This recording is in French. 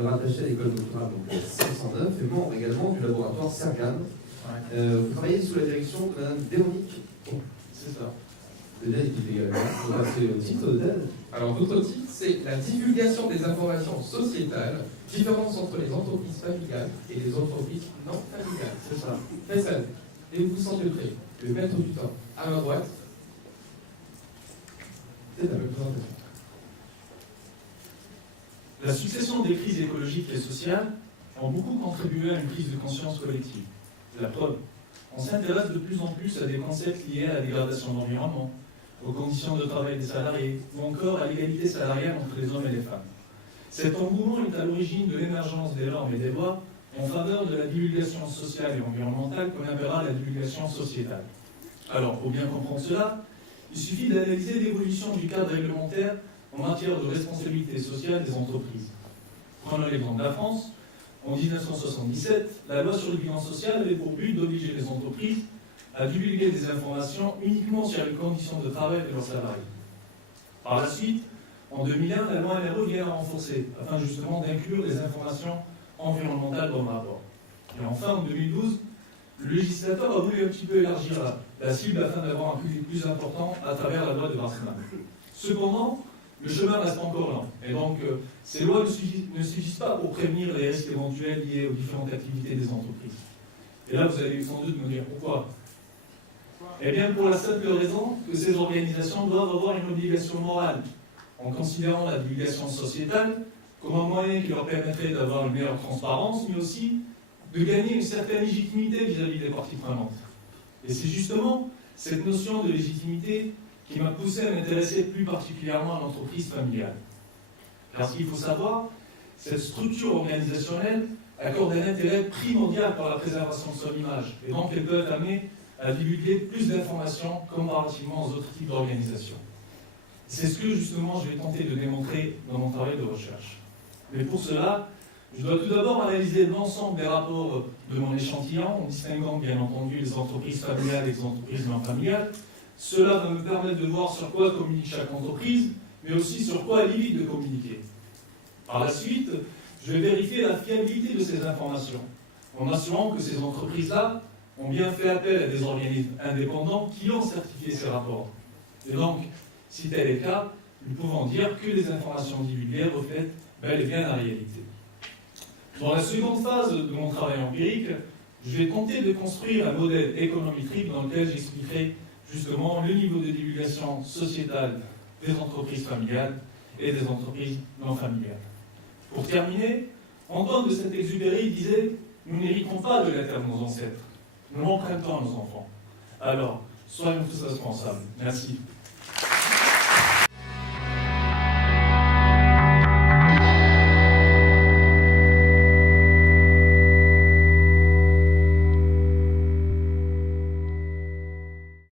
rattaché à l'école doctorale 509 et membre également du laboratoire Sergan. Vous travaillez sous la direction de Mme Véronique. C'est ça. Peut-être qu'il également. On va passer au titre d'elle. Alors, notre titre, c'est la divulgation des informations sociétales, différence entre les entreprises familiales et les entreprises non familiales. C'est ça. Faisal, et vous sentez prêt, le maître du temps, à ma droite. C'est la présentation. La succession des crises écologiques et sociales ont beaucoup contribué à une prise de conscience collective. La preuve, on s'intéresse de plus en plus à des concepts liés à la dégradation de l'environnement, aux conditions de travail des salariés, ou encore à l'égalité salariale entre les hommes et les femmes. Cet engouement est à l'origine de l'émergence des normes et des lois en faveur de la divulgation sociale et environnementale qu'on appellera la divulgation sociétale. Alors, pour bien comprendre cela, il suffit d'analyser l'évolution du cadre réglementaire en matière de responsabilité sociale des entreprises. Prenons l'exemple de la France. En 1977, la loi sur le bilan social avait pour but d'obliger les entreprises à divulguer des informations uniquement sur les conditions de travail de leurs salariés. Par la suite, en 2001, la loi NRE vient à renforcer, afin justement d'inclure les informations environnementales dans le rapport. Et enfin, en 2012, le législateur a voulu un petit peu élargir la cible afin d'avoir un public plus important à travers la loi de Wasserman. Cependant, le chemin reste encore lent. Et donc, ces lois ne suffisent pas pour prévenir les risques éventuels liés aux différentes activités des entreprises. Et là, vous allez sans doute me dire pourquoi. Eh bien, pour la simple raison que ces organisations doivent avoir une obligation morale, en considérant la divulgation sociétale comme un moyen qui leur permettrait d'avoir une meilleure transparence, mais aussi de gagner une certaine légitimité vis-à-vis des parties prenantes. Et c'est justement cette notion de légitimité qui m'a poussé à m'intéresser plus particulièrement à l'entreprise familiale. Car ce qu'il faut savoir, cette structure organisationnelle accorde un intérêt primordial pour la préservation de son image, et donc elle peut être amenée à divulguer plus d'informations comparativement aux autres types d'organisations. C'est ce que justement je vais tenter de démontrer dans mon travail de recherche. Mais pour cela, je dois tout d'abord analyser l'ensemble des rapports de mon échantillon, en distinguant bien entendu les entreprises familiales et les entreprises non familiales. Cela va me permettre de voir sur quoi communique chaque entreprise, mais aussi sur quoi elle évite de communiquer. Par la suite, je vais vérifier la fiabilité de ces informations, en assurant que ces entreprises-là ont bien fait appel à des organismes indépendants qui ont certifié ces rapports. Et donc, si tel est le cas, nous pouvons dire que les informations divulguées reflètent bel et bien la réalité. Dans la seconde phase de mon travail empirique, je vais tenter de construire un modèle économétrique dans lequel j'expliquerai justement le niveau de divulgation sociétale des entreprises familiales et des entreprises non familiales. Pour terminer, Antoine de Saint-Exupéry disait « Nous n'héritons pas de la terre de nos ancêtres, nous l'empruntons à nos enfants. » Alors, soyons tous responsables. Merci.